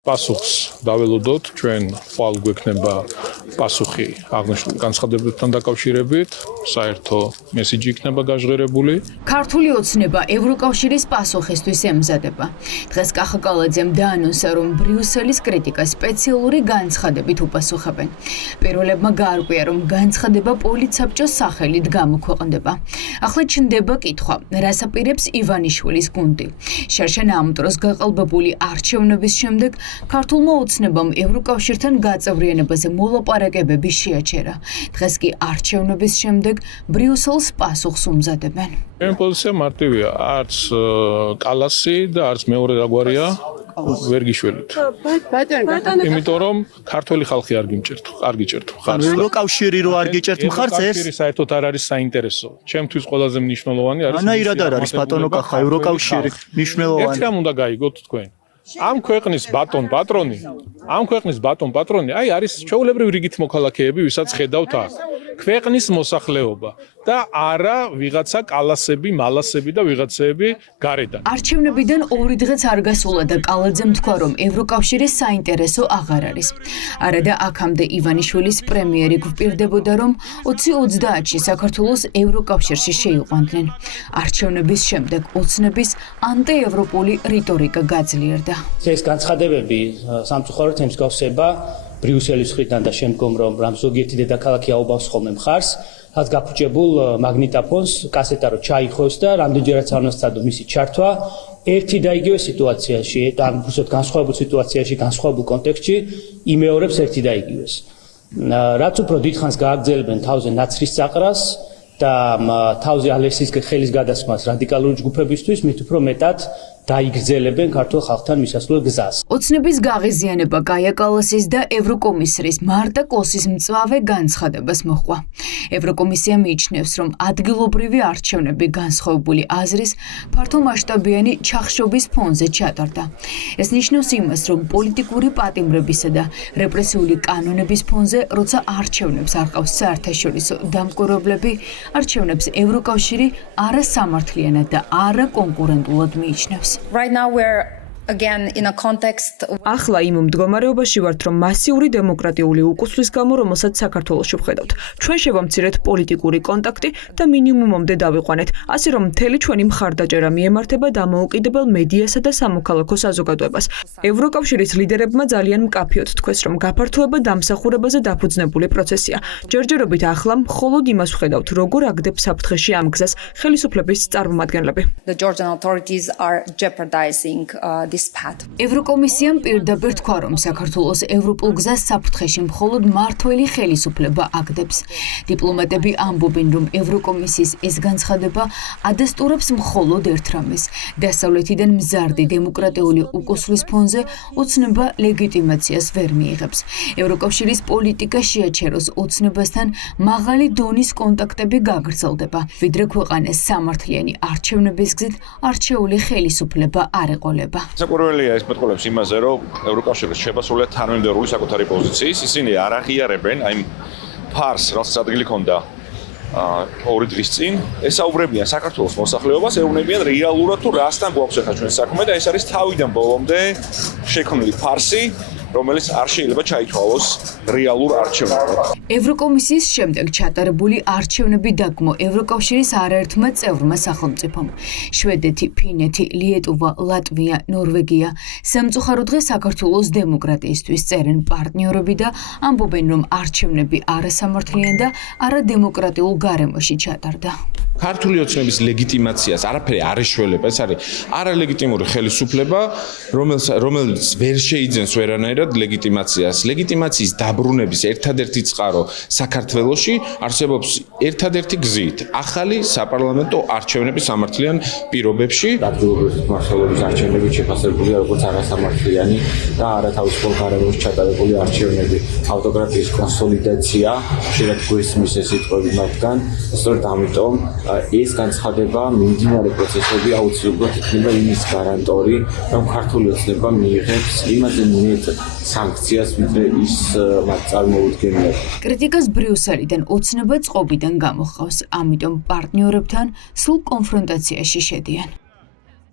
პასუხს დაველოდოთ ჩვენ ხვალ გვექნება პასუხი აღნიშნულ განცხადებებთან დაკავშირებით საერთო მესიჯი იქნება გაჟღერებული ქართული ოცნება ევროკავშირის პასუხისთვის ემზადება დღეს კახაკალაძემ დაანონსა რომ ბრიუსელის კრიტიკას სპეციალური განცხადებით უპასუხებენ პირველებმა გაარკვია რომ განცხადება პოლიცსაბჭოს სახელით გამოქვეყნდება ახლა ჩნდება კითხვა რას აპირებს ივანიშვილის გუნდი შერშენ ამ დროს გაყალბებული არჩევნების შემდეგ ქართულმა ოცნებამ ევროკავშირთან გაწევრიანებაზე მოლაპარაკებები შეაჩერა. დღეს კი არჩევნების შემდეგ ბრიუსელს პასუხს უმზადებენ. ჩემი პოზიცია მარტივია, არც კალასი და არც მეორე რაგვარია ვერ გიშველით. იმიტომ რომ ქართველი ხალხი არ გიჭერთ მხარს. ევროკავშირი რო არ გიჭერთ მხარს ეს საერთოდ არ არის საინტერესო. ჩემთვის ყველაზე მნიშვნელოვანი არის ანაირად არ არის ბატონო კახა ევროკავშირი მნიშვნელოვანი. ერთი რამ უნდა გაიგოთ თქვენ. ამ ქვეყნის ბატონ პატრონი, აი არის ჩვეულებრივი რიგით მოქალაქეები, ვისაც ხედავთ აქ. ქვეყნის მოსახლეობა და არა ვიღაცა კალასები, მალასები და ვიღაცები გარედან. არჩევნებიდან 2 დღეც არ გასულა და კალაძემ თქვა, რომ ევროკავშირის საინტერესო აღარ არის. არა და აქამდე ივანიშვილის პრემიერი გვპირდებოდა, რომ 2030-ში საქართველოს ევროკავშირში შეიყვანდნენ. არჩევნების შემდეგ ოცნების ანტიევროპული რიტორიკა გაძლიერდა. ეს განცხადებები სამწუხაროდ ემსგავსება ბრიუსელის მხრიდან და შემდგომ რომ ზოგიერთი დედაქალაქი აუბავს ხოლმე მხარს, რაც გაფუჭებულ მაგნიტაფონს კასეტა რო ჩაიხოს და რამდენჯერაც ამასთანავე მისი ჩართვა ერთი და იგივე სიტუაციაში, ან უბრალოდ განსხვავებულ სიტუაციაში, განსხვავებულ კონტექსტში იმეორებს ერთი და იგივეს. რაც უფრო დიდხანს გააგრძელებენ თავზე ნაცრის წაყრას და თავზე ალესის ხელის გადასმას რადიკალური ჯგუფებისთვის, მით უფრო მეტად დაიგრძელებენ ქართულ ხალხთან მისასვლელ გზას. ოცნების გაღიზიანება გაია კალასის და ევროკომისრის მარტა კოსის მწვავე განცხადებას მოჰყვა. ევროკომისია მიიჩნევს, რომ ადგილობრივი არჩევნები განსხვავებული აზრის ფართომასშტაბიანი ჩახშობის ფონზე ჩატარდა. ეს ნიშნავს იმას, რომ პოლიტიკური პატიმრებისა და რეპრესიული კანონების ფონზე, როცა არჩევნებს არ ყავს საერთაშორისო დამკვირვებლები, არჩევნებს ევროკავშირი არასამართლიანად და არაკონკურენტულად მიიჩნევს. Right now we're again in a context ახლა იმ მდგომარეობაში ვართ, რომ მასიური დემოკრატიული უკუსლის გამო, რომელსაც საქართველოში ვხედავთ, ჩვენ შევამცირეთ პოლიტიკური კონტაქტი და მინიმუმამდე დავიყვანეთ, ასე რომ მთელი ჩვენი მხარდაჭერა მიემართება დამოუკიდებელ მედიასა და სამოქალაქო საზოგადოებას. ევროკავშირის ლიდერებმა ძალიან მკაფიოდ თქვეს, რომ გაფართოება დამსახურებაზე დაფუძნებული პროცესია. ჯერჯერობით ახლა მხოლოდ იმას ვხედავთ, როგორ აგდებს საფრთხეში ამ გზას ხელისუფლების წარმომადგენლები. the Georgian authorities are jeopardizing this path. ევროკომისიამ პირდაპირ თქვა, რომ საქართველოს ევროპულ გზას საფრთხეში მხოლოდ მმართველი ხელისუფლება აგდებს. დიპლომატები ამბობენ, რომ ევროკომისიის ეს განცხადება ადასტურებს მხოლოდ ერთ რამეს. დასავლეთიდან მზარდი დემოკრატიული უკუსლის ფონზე ოცნება ლეგიტიმაციას ვერ მიიღებს. ევროკავშირის პოლიტიკა შეაჩეროს ოცნებასთან მაღალი დონის კონტაქტები გაგრძელდება, ვიდრე ქვეყანას სამართლიანი არჩევნების გზით არჩეული ხელისუფლება არ ეყოლება. საკვირველია ეს მეტყველებს იმაზე, რომ ევროკავშირის შეფასულია თანამიმდევრული საკუთარი პოზიციის, ისინი არ აღიარებენ აი ფარს, რასაც ადგილი ჰქონდა 2 დღის წინ, ესაუბრებიან საქართველოს მოსახლეობას, ეუბნებიან რეალურად თუ რასთან გვაქვს ახლა ჩვენ საქმე და ეს არის თავიდან ბოლომდე შექმნილი ფარსი, რომელიც არ შეიძლება ჩაითვალოს რეალურ არჩევნებად. ევროკომისიის შემდეგ ჩატარებული არჩევნები დაგმო ევროკავშირის არაერთმა წევრმა სახელმწიფომ. შვედეთი, ფინეთი, ლიეტუვა, ლატვია, ნორვეგია სამწუხაროდ დღეს საქართველოს დემოკრატიისთვის წერენ პარტნიორები და ამბობენ, რომ არჩევნები არასამართლიანი და არადემოკრატიულ გარემოში ჩატარდა. ქართული ოცნების ლეგიტიმაციას არაფერი არ ეშველება, ეს არის არალეგიტიმური ხელისუფლება, რომელიც ვერ შეიძენს ვერანაირად ლეგიტიმაციას. ლეგიტიმაციის დაბრუნების ერთადერთი წყარო საქართველოში არსებობს ერთადერთი გზით, ახალი საპარლამენტო არჩევნების სამართლიან პირობებში. ადგილობრივი მმართველობის არჩევნები შეფასებულია როგორც არასამართლიანი და არათავისუფალ გარემოში ჩატარებული არჩევნები. ავტოკრატიის კონსოლიდაცია, შეიძლება გვესმის ეს სიტყვები მათგან, სწორედ ამიტომ ეს განცხადება მიმდინარე პროცესები აუცილებლად იქნება იმის გარანტორი, რომ ქართული ოცნება მიიღებს იმაზე მეტ სანქციას, ვიდრე ის მათ წარმოუდგენია. კრიტიკას ბრიუსელიდან ოცნება წყობიდან გამოჰყავს, ამიტომ პარტნიორებთან სულ კონფრონტაციაში შედიან.